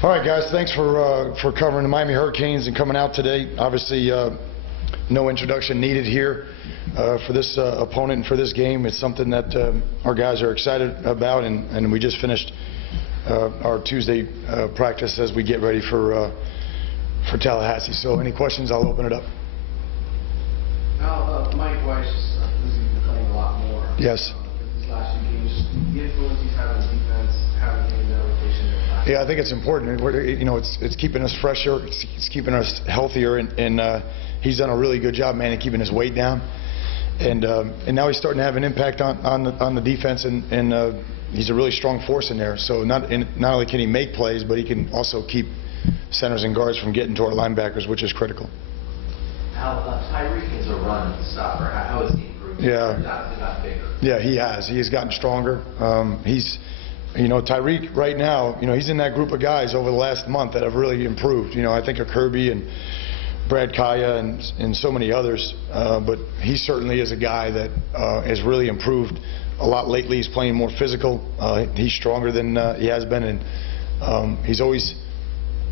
All right, guys, thanks for covering the Miami Hurricanes and coming out today. Obviously, no introduction needed here for this opponent and for this game. It's something that our guys are excited about, and we just finished our Tuesday practice as we get ready for Tallahassee. So any questions, I'll open it up. Now, Mike Weiss is playing a lot more. Yes. These last few games, the influence he's having on defense, having him in that rotation there. Yeah, I think it's important. It's keeping us fresher. It's keeping us healthier, and he's done a really good job, man, of keeping his weight down. And now he's starting to have an impact on the defense, and he's a really strong force in there. So not only can he make plays, but he can also keep centers and guards from getting to our linebackers, which is critical. Al, Tyreek is a run stopper. How has he improved? Yeah. He's not bigger. Yeah, he has. He has gotten stronger. Tyreek right now, he's in that group of guys over the last month that have really improved. I think of Kirby and Brad Kaya and so many others, but he certainly is a guy that has really improved a lot lately. He's playing more physical. He's stronger than he has been, and he's always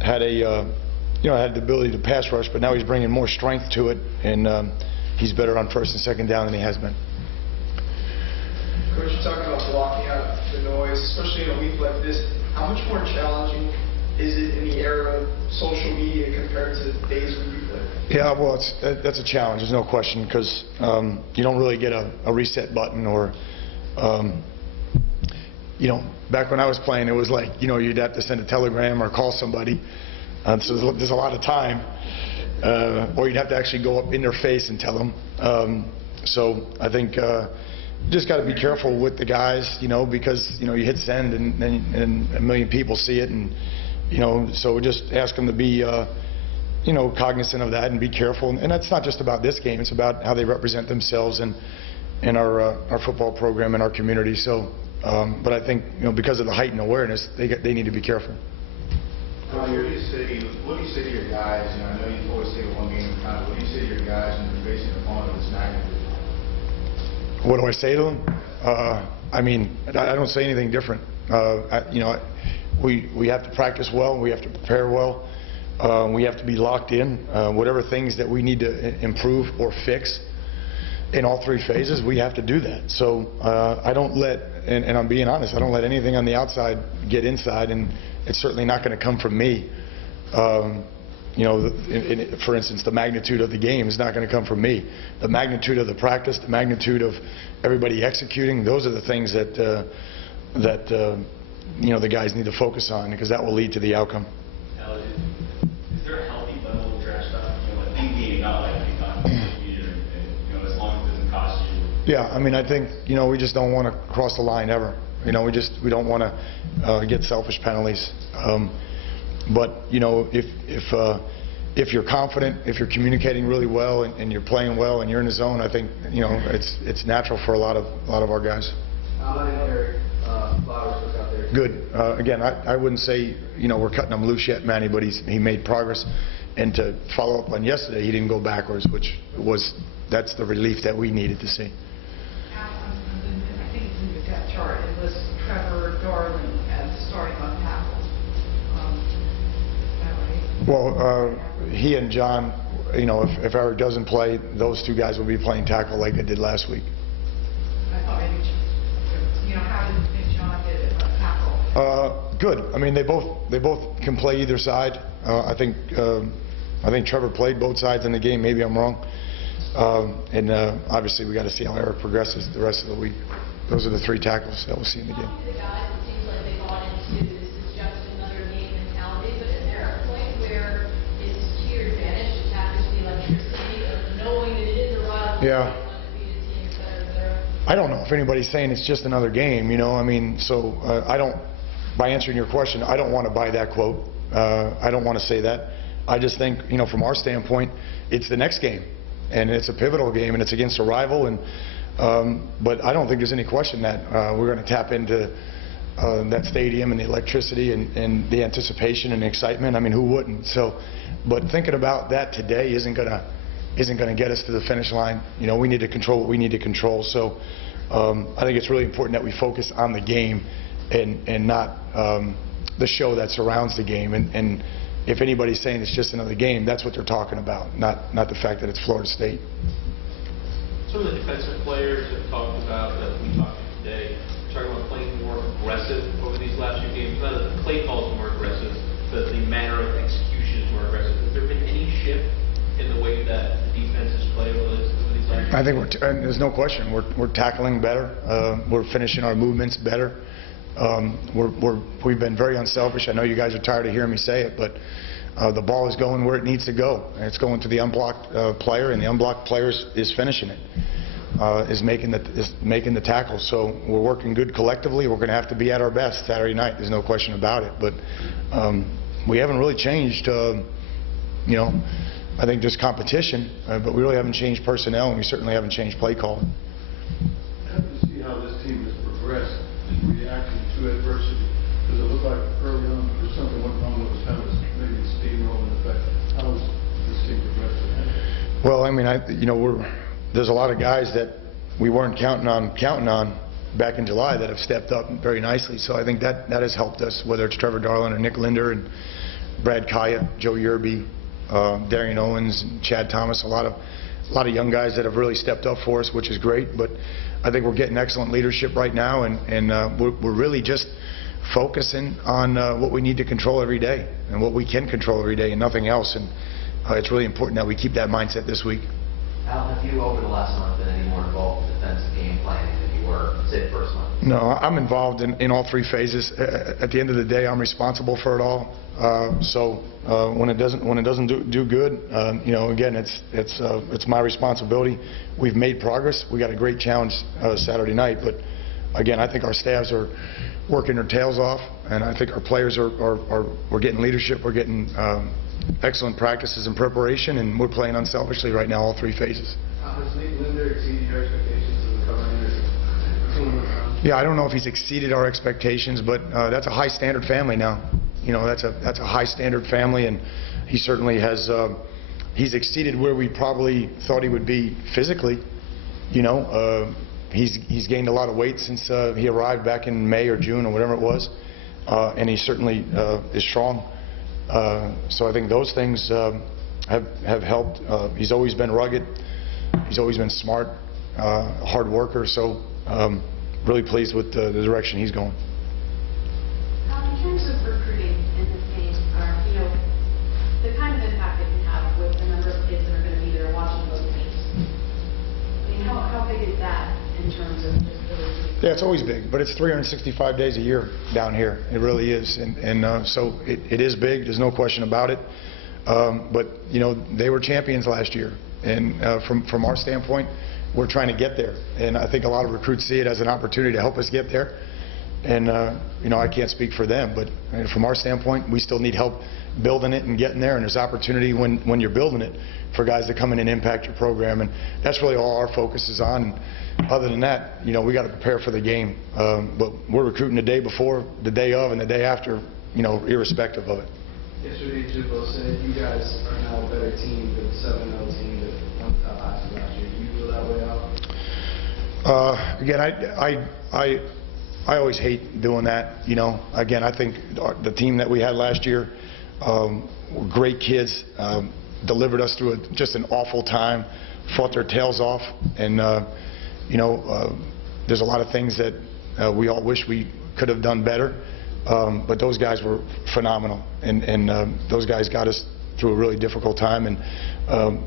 had had the ability to pass rush, but now he's bringing more strength to it, and he's better on first and second down than he has been. Coach, you're talking about blocking out the noise, especially in a week like this. How much more challenging is it in the era of social media compared to days when you played? Yeah, well, that's a challenge. There's no question, because you don't really get a reset button, or back when I was playing, it was like you'd have to send a telegram or call somebody. So there's a lot of time, or you'd have to actually go up in their face and tell them. So I think you just got to be careful with the guys, because you hit send and a million people see it, and so we just ask them to be cognizant of that and be careful. And that's not just about this game; it's about how they represent themselves and in our football program and our community. So, but I think because of the heightened awareness, they need to be careful. What do you say to your guys? I know you always say one game at a time. What do you say to your guys when you're facing an opponent of this magnitude? What do I say to them? I don't say anything different. We have to practice well. We have to prepare well. We have to be locked in. Whatever things that we need to improve or fix in all three phases, we have to do that. So I don't let, and I'm being honest, I don't let anything on the outside get inside, and it's certainly not going to come from me. For instance, the magnitude of the game is not going to come from me. The magnitude of the practice, the magnitude of everybody executing, those are the things that the guys need to focus on, because that will lead to the outcome. Is there a healthy level of trash talk? A thing being not like on social media, as long as it doesn't cost you. Yeah, I think we just don't want to cross the line ever. We don't want to get selfish penalties. But if you're confident, if you're communicating really well, and you're playing well, and you're in the zone, I think it's natural for a lot of our guys. How did Eric Flowers look out there? Good. Again, I wouldn't say we're cutting him loose yet, Manny, but he made progress. And to follow up on yesterday, he didn't go backwards, that's the relief that we needed to see. I think it's in your depth chart. It was Trevor Darling as starting on tackle. Is that right? Well, he and John, if Eric doesn't play, those two guys will be playing tackle like they did last week. I thought maybe, how did John get a tackle? Good. They both can play either side. I think Trevor played both sides in the game. Maybe I'm wrong. And obviously we got to see how Eric progresses the rest of the week. Those are the three tackles that we'll see in the game. The guys, it seems like they bought into this is just another game mentality, but is there a point where it's to your advantage to tap into the electricity of knowing that it is a rivalry? Yeah. Undefeated team, et cetera, et cetera? I don't know if anybody's saying it's just another game, so I don't, by answering your question, I don't want to buy that quote. I don't want to say that. I just think, from our standpoint, it's the next game, and it's a pivotal game, and it's against a rival, and but I don't think there's any question that we're going to tap into that stadium and the electricity and the anticipation and the excitement. Who wouldn't? So, but thinking about that today isn't going to get us to the finish line. We need to control what we need to control. So, I think it's really important that we focus on the game and not the show that surrounds the game. And if anybody's saying it's just another game, that's what they're talking about, not the fact that it's Florida State. Some of the defensive players have talked about, that we talked to today, talking about playing more aggressive over these last few games. Not that the play calls are more aggressive, but the manner of execution is more aggressive. Has there been any shift in the way that the defenses play over these last I think and there's no question. We're tackling better. We're finishing our movements better. We've been very unselfish. I know you guys are tired of hearing me say it, but the ball is going where it needs to go. And it's going to the unblocked player, and the unblocked player is finishing it, is making the tackle. So we're working good collectively. We're going to have to be at our best Saturday night. There's no question about it. But we haven't really changed, I think just competition, but we really haven't changed personnel, and we certainly haven't changed play calling. I have to see how this team has progressed in reacting to adversity. Does it look like early on there's something went wrong with us, kind of maybe steamrolling effect? How has this team progressed? Well, I mean, there's a lot of guys that we weren't counting on back in July that have stepped up very nicely. So I think that has helped us, whether it's Trevor Darling or Nick Linder and Brad Kaya, Joe Yerby, Darian Owens, and Chad Thomas, a lot of young guys that have really stepped up for us, which is great. But I think we're getting excellent leadership right now, and we're really just focusing on what we need to control every day and what we can control every day and nothing else. And it's really important that we keep that mindset this week. Al, have you over the last month been any more involved in defensive game planning than you were, say, the first month? No, I'm involved in all three phases. At the end of the day, I'm responsible for it all. So when it doesn't do good, again, it's my responsibility. We've made progress. We got a great challenge Saturday night, but again, I think our staffs are working their tails off, and I think our players we're getting leadership. We're getting excellent practices and preparation, and we're playing unselfishly right now, all three phases. Has Nick Linder exceeded your expectations of the Covenanters? Yeah, I don't know if he's exceeded our expectations, but that's a high standard family now. That's a high standard family, and he certainly has. He's exceeded where we probably thought he would be physically. He's gained a lot of weight since he arrived back in May or June or whatever it was, and he certainly is strong. So I think those things have helped. He's always been rugged. He's always been smart, hard worker. So really pleased with the direction he's going. In terms of recruiting in this game, the kind of impact it can have with the number of kids that are going to be there watching both games. I mean, how big is that in terms of just the... Yeah, it's always big, but it's 365 days a year down here. It really is, and so it is big. There's no question about it. But they were champions last year, and from our standpoint, we're trying to get there. And I think a lot of recruits see it as an opportunity to help us get there. And I can't speak for them, but from our standpoint, we still need help building it and getting there. And there's opportunity when you're building it for guys to come in and impact your program, and that's really all our focus is on. Other than that, we got to prepare for the game. But we're recruiting the day before, the day of, and the day after, irrespective of it. Yesterday, Jibbo said you guys are now a better team than the 7-0 team that won the last year. Do you feel that way out? Again, I always hate doing that. Again, I think the team that we had last year were great kids, delivered us through just an awful time, fought their tails off, and there's a lot of things that we all wish we could have done better, but those guys were phenomenal, and those guys got us through a really difficult time. And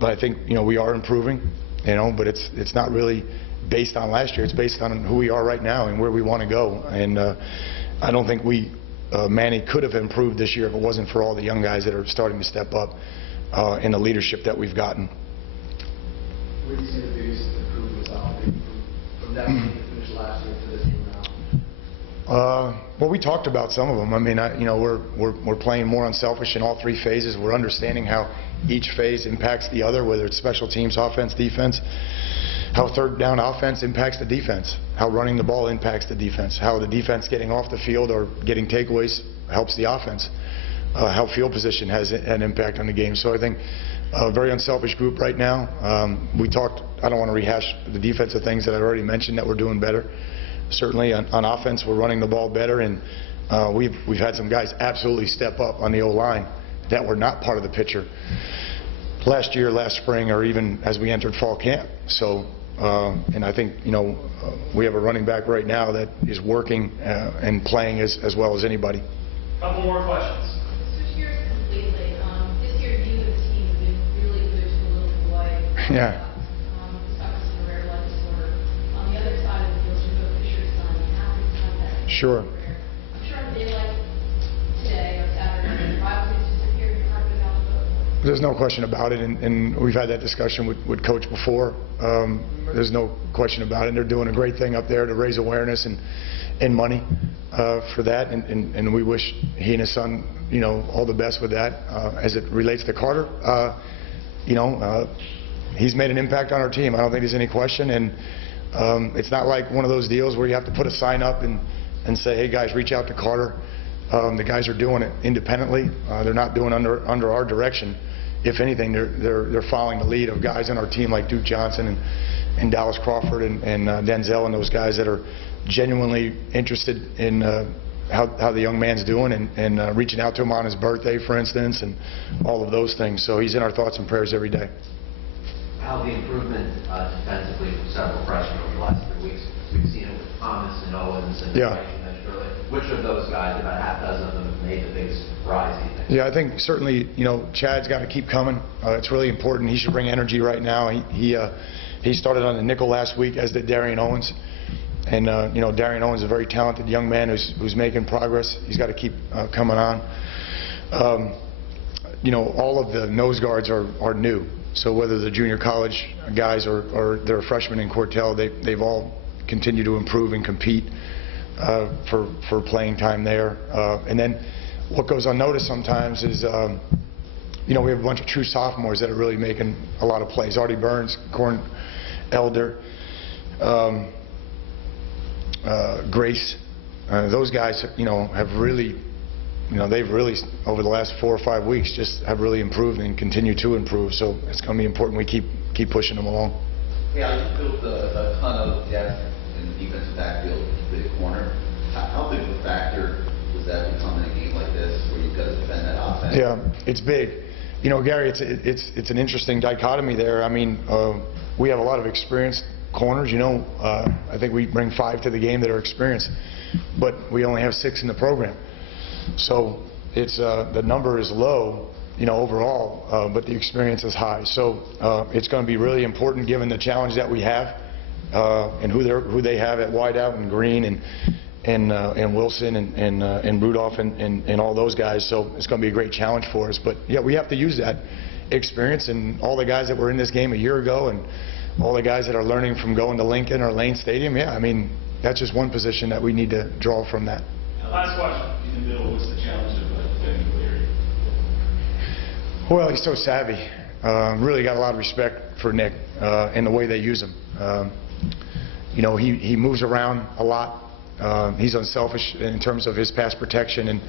but I think we are improving, but it's not really based on last year. It's based on who we are right now and where we want to go. And I don't think Manny could have improved this year if it wasn't for all the young guys that are starting to step up in the leadership that we've gotten. Where do you see the biggest improvements from that team that finished last year to this team now? Well, we talked about some of them. I mean, we're playing more unselfish in all three phases. We're understanding how each phase impacts the other, whether it's special teams, offense, defense. How third down offense impacts the defense, how running the ball impacts the defense, how the defense getting off the field or getting takeaways helps the offense, how field position has an impact on the game. So I think a very unselfish group right now. We talked, I don't want to rehash the defensive things that I already mentioned that we're doing better. Certainly on offense, we're running the ball better, and We've had some guys absolutely step up on the O-line that were not part of the picture last year, last spring, or even as we entered fall camp. So, and I think, we have a running back right now that is working and playing as well as anybody. Couple more questions. Switch gears completely. This year, you and the team have been really good to a little boy. Yeah. Suffers from a rare blood disorder. On the other side of the field, you go Fisher's son. You have to contact. Sure. I'm sure on a day like today or Saturday, why would it disappear? Your heart goes out the football. There's no question about it, and we've had that discussion with Coach before. There's no question about it. They're doing a great thing up there to raise awareness and money for that, and we wish he and his son, all the best with that. As it relates to Carter, he's made an impact on our team. I don't think there's any question, and it's not like one of those deals where you have to put a sign up and say, hey guys, reach out to Carter. The guys are doing it independently. They're not doing under our direction. If anything, they're following the lead of guys on our team like Duke Johnson and Dallas Crawford and Denzel and those guys that are genuinely interested in how the young man's doing and reaching out to him on his birthday, for instance, and all of those things. So he's in our thoughts and prayers every day. How the improvement defensively from several freshmen over the last 3 weeks. We've seen it with Thomas and Owens and Yeah. like you mentioned earlier. Which of those guys, about half dozen of them, have made the biggest rise, do you think? Yeah, I think certainly, Chad's got to keep coming. It's really important. He should bring energy right now. He started on the nickel last week, as did Darian Owens. And, Darian Owens is a very talented young man who's making progress. He's got to keep coming on. All of the nose guards are new. So whether the junior college guys or they're freshmen in Cortell, they've all continued to improve and compete for playing time there. And then what goes unnoticed sometimes is, we have a bunch of true sophomores that are really making a lot of plays. Artie Burns, Corn Elder, Grace, those guys, have really, they've really, over the last 4 or 5 weeks, just have really improved and continue to improve. So it's going to be important we keep pushing them along. Yeah, you built a ton of depth in the defensive backfield, particularly at corner. How big of a factor was that becoming a game like this, where you've got to defend that offense? Yeah, it's big. Gary, it's an interesting dichotomy there. I mean, we have a lot of experienced corners. I think we bring 5 to the game that are experienced, but we only have 6 in the program. So it's the number is low, overall, but the experience is high. So it's going to be really important, given the challenge that we have and who they have at wideout and Green and Wilson and Rudolph and all those guys. So it's going to be a great challenge for us. But yeah, we have to use that experience and all the guys that were in this game a year ago and all the guys that are learning from going to Lincoln or Lane Stadium. Yeah, I mean, that's just one position that we need to draw from that. Last question. In the middle, what's the challenge of defending Leary? Well, he's so savvy. Really got a lot of respect for Nick and the way they use him. He moves around a lot. He's unselfish in terms of his pass protection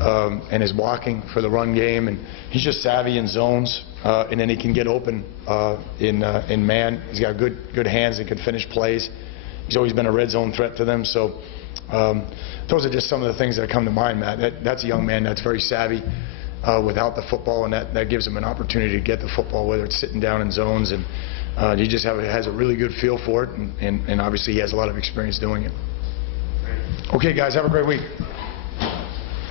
and his blocking for the run game, and he's just savvy in zones, and then he can get open in man. He's got good hands and can finish plays. He's always been a red zone threat to them. So those are just some of the things that come to mind, Matt. That's a young man that's very savvy without the football, and that gives him an opportunity to get the football, whether it's sitting down in zones, and he just has a really good feel for it, and obviously he has a lot of experience doing it. Okay, guys, have a great week.